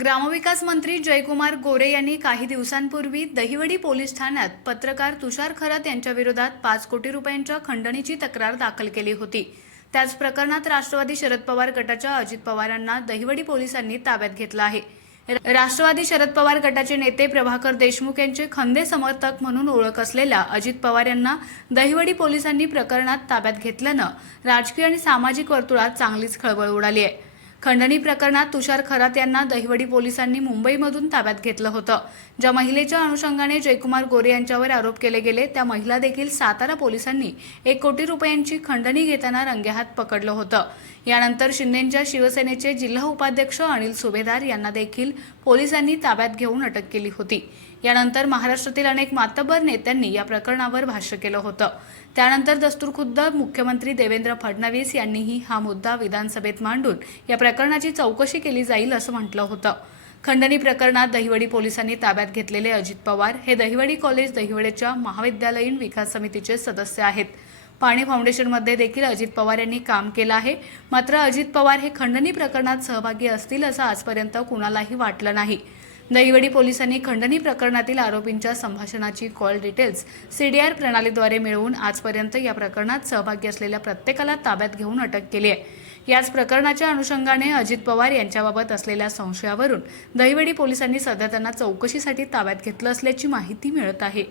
ग्रामविकास मंत्री जयकुमार गोरे यांनी काही दिवसांपूर्वी दहिवडी पोलीस ठाण्यात पत्रकार तुषार खरात यांच्या विरोधात 5 कोटी रुपयांच्या खंडणीची तक्रार दाखल केली होती। त्याच प्रकरणात राष्ट्रवादी शरद पवार गटाच्या अजित पवारांना दहिवडी पोलिसांनी ताब्यात घेतलं आहे। राष्ट्रवादी शरद पवार गटाचे नेते प्रभाकर देशमुख यांचे खंदे समर्थक म्हणून ओळख असलेल्या अजित पवार यांना दहिवडी पोलिसांनी प्रकरणात ताब्यात घेतल्यानं राजकीय आणि सामाजिक वर्तुळात चांगलीच खळबळ उडाली आहे। खंडणी प्रकरणात तुषार खरात यांना दहिवडी पोलिसांनी मुंबईमधून ताब्यात घेतलं होतं। ज्या महिलेच्या अनुषंगाने जयकुमार गोरे यांच्यावर आरोप केले गेले त्या महिला देखील सातारा पोलिसांनी 1 कोटी रुपयांची खंडणी घेताना रंगेहात पकडलं होतं। यानंतर शिंदेच्या शिवसेनेचे जिल्हा उपाध्यक्ष अनिल सुभेदार यांना देखील पोलिसांनी ताब्यात घेऊन अटक केली होती। यानंतर महाराष्ट्रातील अनेक मातब्बर नेत्यांनी या प्रकरणावर भाष्य केलं होतं। त्यानंतर दस्तूरखुद्द मुख्यमंत्री देवेंद्र फडणवीस यांनीही हा मुद्दा विधानसभेत मांडून या प्रकरणाची चौकशी केली जाईल असं म्हटलं होतं। खंडणी प्रकरणात दहिवडी पोलिसांनी ताब्यात घेतलेले अजित पवार हे दहिवडी कॉलेज दहिवडीच्या महाविद्यालयीन विकास समितीचे सदस्य आहेत। पाणी फाउंडेशनमध्ये देखील अजित पवार यांनी काम केलं आहे। मात्र अजित पवार हे खंडणी प्रकरणात सहभागी असतील असं आजपर्यंत कुणालाही वाटलं नाही। दहिवडी पोलिसांनी खंडणी प्रकरणातील आरोपींच्या संभाषणाची कॉल डिटेल्स सीडीआर प्रणालीद्वारे मिळवून आजपर्यंत या प्रकरणात सहभागी असलेल्या प्रत्येकाला ताब्यात घेऊन अटक केली आहे। याच प्रकरणाच्या अनुषंगाने अजित पवार यांच्याबाबत असलेल्या संशयावरून दहिवडी पोलिसांनी सध्या त्यांना चौकशीसाठी ताब्यात घेतलं असल्याची माहिती मिळत आहे।